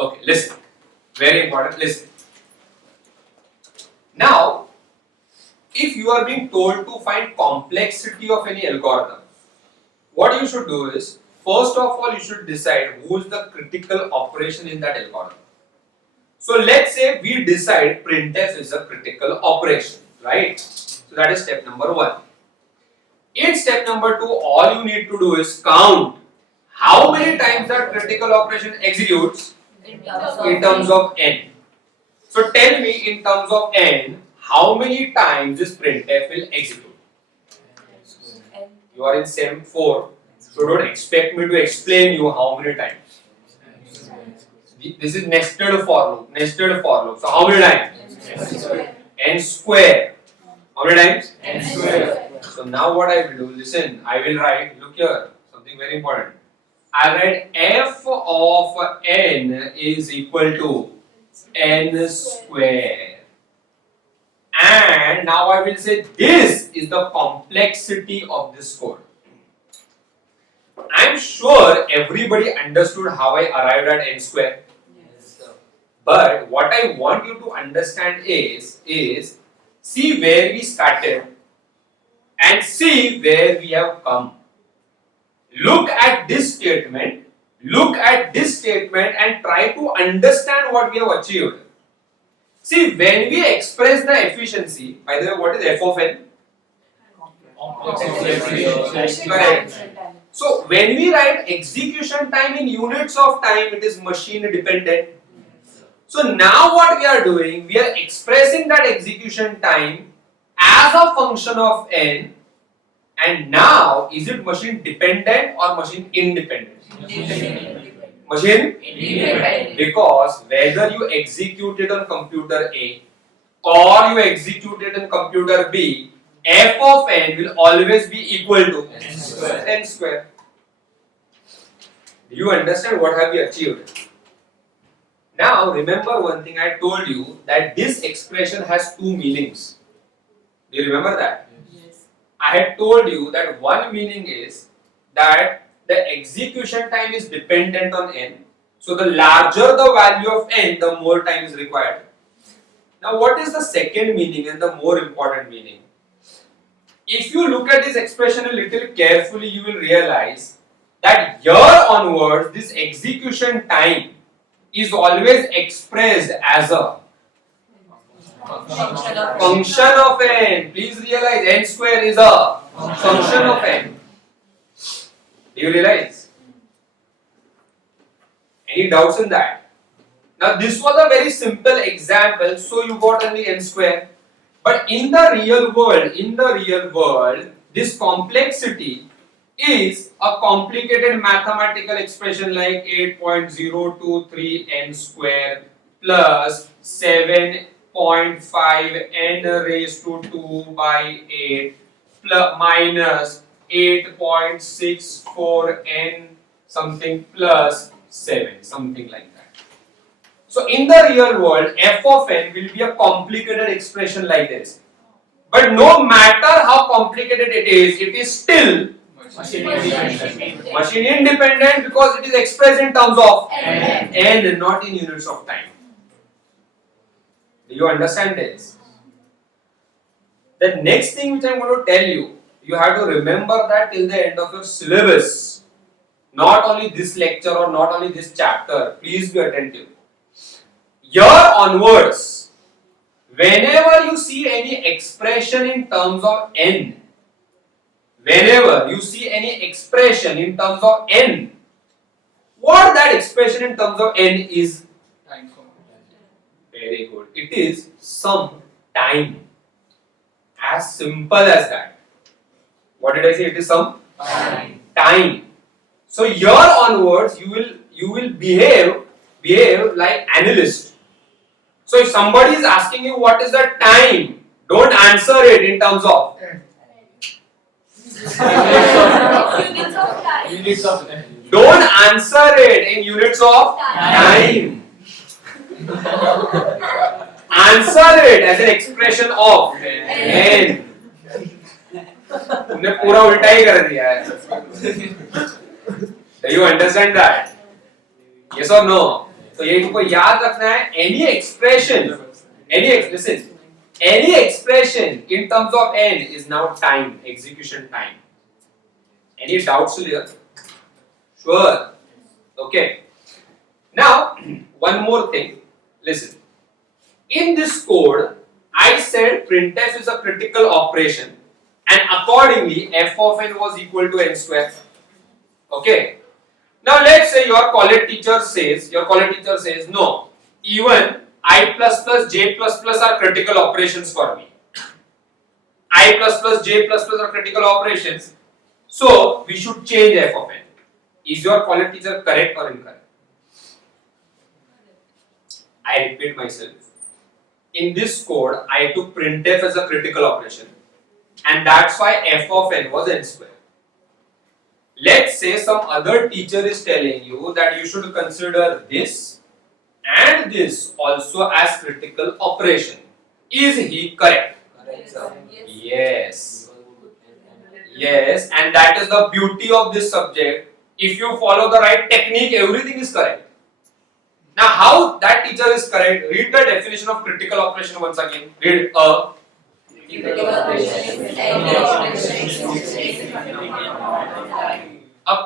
Okay, listen. Very important, listen. Now, if you are being told to find complexity of any algorithm, what you should do is, first of all, you should decide who is the critical operation in that algorithm. So let's say we decide printf is a critical operation, right? So that is step number 1. In step number 2, all you need to do is count how many times that critical operation executes in terms of n. So tell me, in terms of n, how many times this printf will execute? You are in SEM 4, so don't expect me to explain you how many times. This is nested for loop. Nested for loop. So how many times? N square. How many times? N square. So now what I will do? Listen, I will write. Look here, something very important. I write f of n is equal to n square. And now I will say this is the complexity of this code. I am sure everybody understood how I arrived at n square. But what I want you to understand is see where we started and see where we have come. Look at this statement, and try to understand what we have achieved. See, when we express the efficiency, by the way, what is f of n? Correct. So when we write execution time in units of time, it is machine dependent. So now what we are doing, we are expressing that execution time as a function of n, and now is it machine dependent or machine independent? Machine independent. Because whether you execute it on computer A or you execute it on computer B, f of n will always be equal to n square. Do you understand what have we achieved? Now remember one thing I told you, that this expression has two meanings. Do you remember that? Yes. I had told you that one meaning is that the execution time is dependent on n. So the larger the value of n, the more time is required. Now what is the second meaning and the more important meaning? If you look at this expression a little carefully, you will realize that here onwards this execution time is always expressed as a function of n. Please realize n square is a function of n. Do you realize? Any doubts in that? Now this was a very simple example, so you got only n square. But in the real world, this complexity is a complicated mathematical expression like 8.023 n square plus 7.5 n raised to 2 by 8 plus minus 8.64 n something plus 7, something like that. So in the real world, f of n will be a complicated expression like this. But no matter how complicated it is still machine independent because it is expressed in terms of n, not in units of time. Do you understand this? The next thing which I am going to tell you, you have to remember that till the end of your syllabus. Not only this lecture or not only this chapter, please be attentive. Here onwards, whenever you see any expression in terms of n, what that expression in terms of n is? Time. Very good. It is some time. As simple as that. What did I say? It is some time. So here onwards, you will behave like analyst. So if somebody is asking you what is the time, don't answer it in terms of units of time. Don't answer it in units of time. Answer it as an expression of n. तुमने पूरा उल्टा ही कर दिया है. Do you understand that? Yes or no? तो ये तुमको याद रखना है, any expression in terms of n is now time, execution time. Any doubts here? Sure. Okay. Now one more thing, listen. In this code I said printf is a critical operation and accordingly f of n was equal to n square. Okay. Now let's say your college teacher says no, even I plus plus j plus plus are critical operations for me. I plus plus j plus plus are critical operations, so we should change f of n. Is your college teacher correct or incorrect? I repeat myself. In this code, I took printf as a critical operation, and that's why f of n was n square. Let's say some other teacher is telling you that you should consider this and this also as critical operation. Is he correct? Yes. Yes, and that is the beauty of this subject. If you follow the right technique, everything is correct. Now, how that teacher is correct? Read the definition of critical operation once again. Read a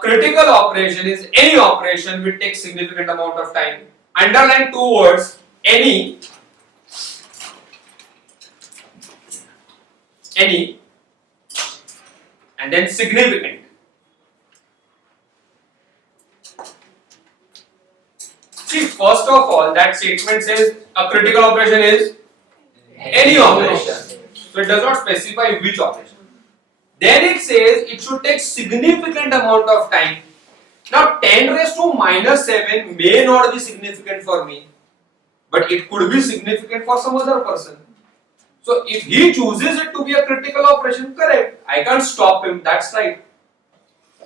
critical operation is any operation which takes significant amount of time. Underline two words, any, and then significant. See, first of all, that statement says a critical operation is any operation. So it does not specify which operation. Then it says it should take significant amount of time. Now 10 raised to minus 7 may not be significant for me, but it could be significant for some other person. So if he chooses it to be a critical operation, correct. I can't stop him, that's right.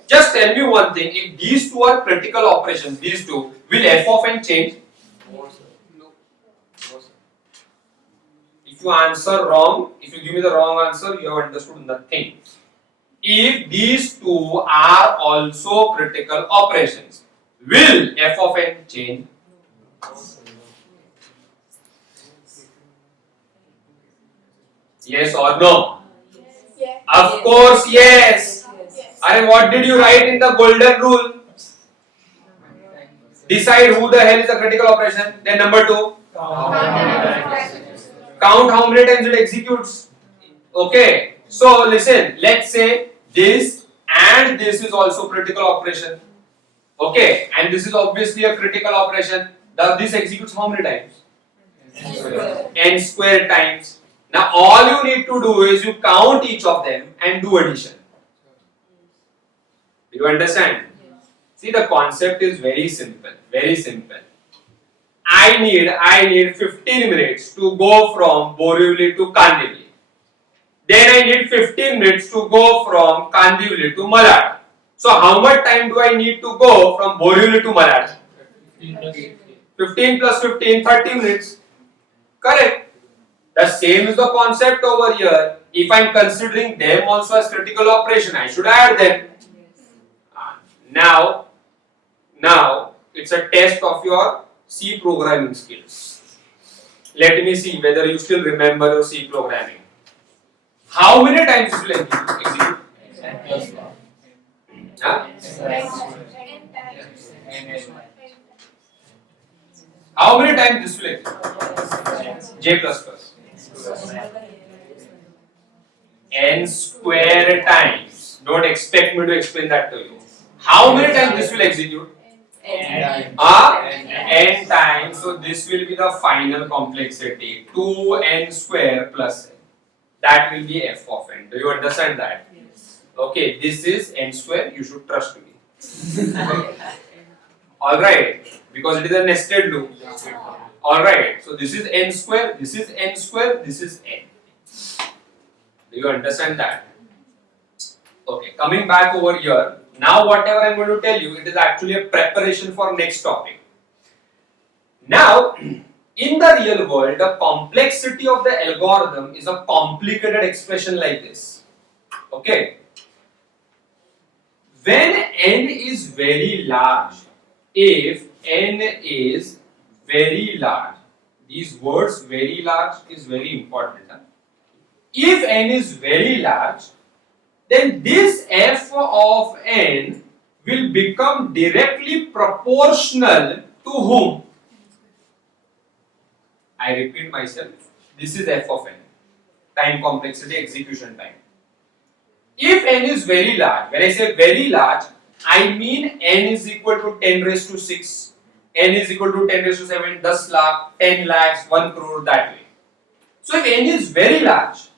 Just tell me one thing, if these two are critical operations, these two, will f of n change? No. If you answer wrong, if you give me the wrong answer, you have understood nothing. If these two are also critical operations, will f of n change? Yes or no? Yes. Of course, yes. And what did you write in the golden rule? Decide who the hell is a critical operation. Then number 2, count how many times it executes. Okay. So listen, let's say this and this is also critical operation. Okay. And this is obviously a critical operation. This executes how many times? N square times. Now all you need to do is you count each of them and do addition. Do you understand? See, the concept is very simple. Very simple. I need 15 minutes to go from Borivali to Kandivali. Then I need 15 minutes to go from Kandivali to Malad. So how much time do I need to go from Borivali to Malad? 15 plus 15, 30 minutes. Correct. The same is the concept over here. If I am considering them also as critical operation, I should add them. Now it's a test of your C programming skills. Let me see whether you still remember your C programming. How many times will you execute? Huh? How many times this will execute? J plus plus. N square times. Don't expect me to explain that to you. How many times this will execute? N times. So this will be the final complexity. 2n square plus n. That will be f of n. Do you understand that? Yes. Okay, this is n square. You should trust me. Alright. Because it is a nested loop. Alright. So this is n square. This is n square. This is n. Do you understand that? Okay. Coming back over here. Now whatever I am going to tell you, it is actually a preparation for next topic. Now, in the real world, the complexity of the algorithm is a complicated expression like this. Okay. When n is very large, if n is very large, these words very large is very important. Huh? If n is very large, then this f of n will become directly proportional to whom? I repeat myself, this is f of n, time complexity, execution time. If n is very large, when I say very large, I mean n is equal to 10 raised to 6, n is equal to 10 raised to 7, 10 lakh, 10 lakhs, 1 crore, that way. So if n is very large,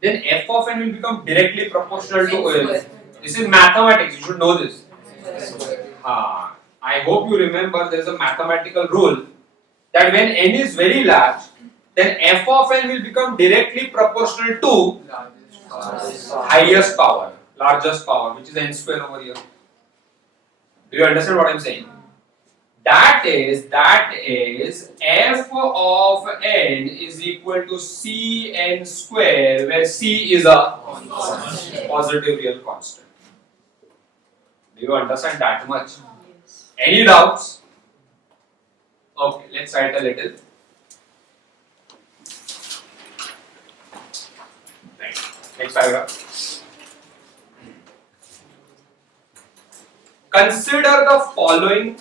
then f of n will become directly proportional to OL. This is mathematics, you should know this. I hope you remember there is a mathematical rule that when n is very large, then f of n will become directly proportional to highest power, largest power, which is n square over here. Do you understand what I am saying? That is f of n is equal to c n square, where c is a positive real constant. Do you understand that much? Any doubts? Okay, let's write a little. Right. Next paragraph. Consider the following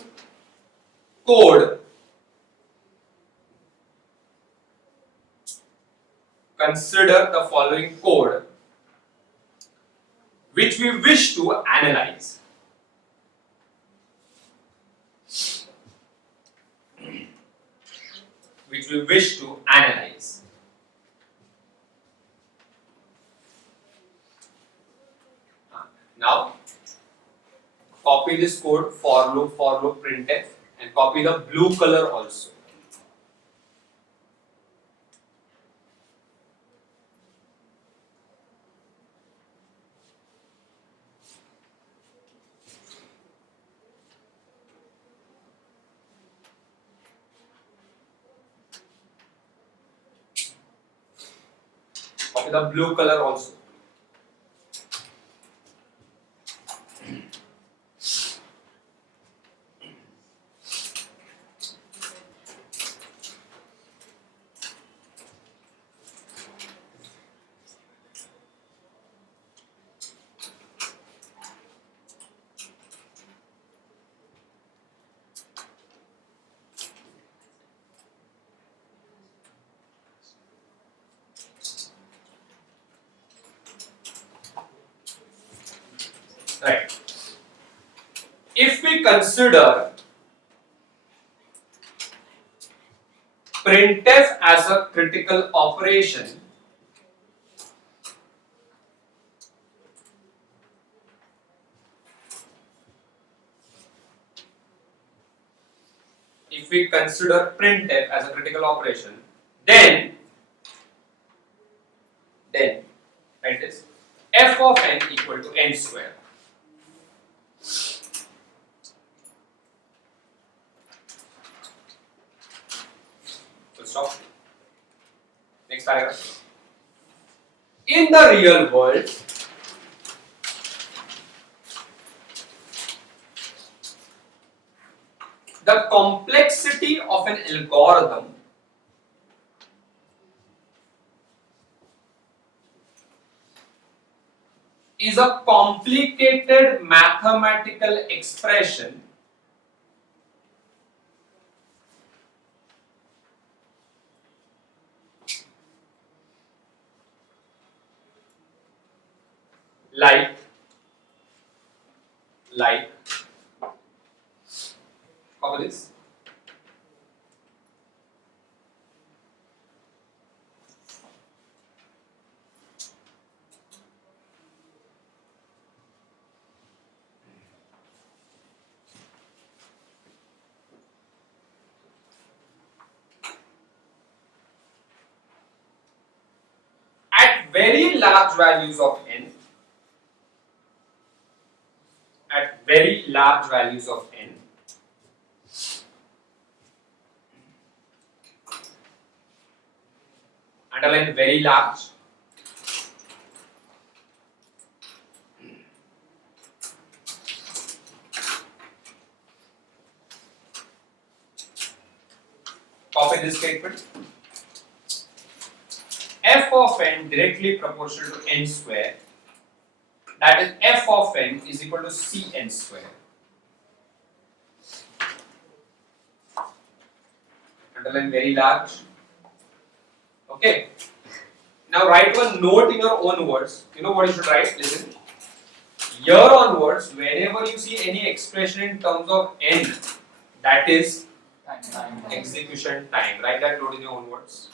code. Consider the following code which we wish to analyze. Which we wish to analyze. Now, copy this code, for loop, printf, and copy the blue color also. Copy the blue color also. Right. If we consider printf as a critical operation, then write this, f of n equal to n square. Full stop. Next paragraph. In the real world, the complexity of an algorithm is a complicated mathematical expression like copy this. At very large values of n, underline very large, Copy this statement. F of n directly proportional to n square. That is f of n is equal to Cn square. Underline very large. Okay. Now write one note in your own words. You know what you should write? Listen. Here onwards, whenever you see any expression in terms of n, that is execution time. Write that note in your own words.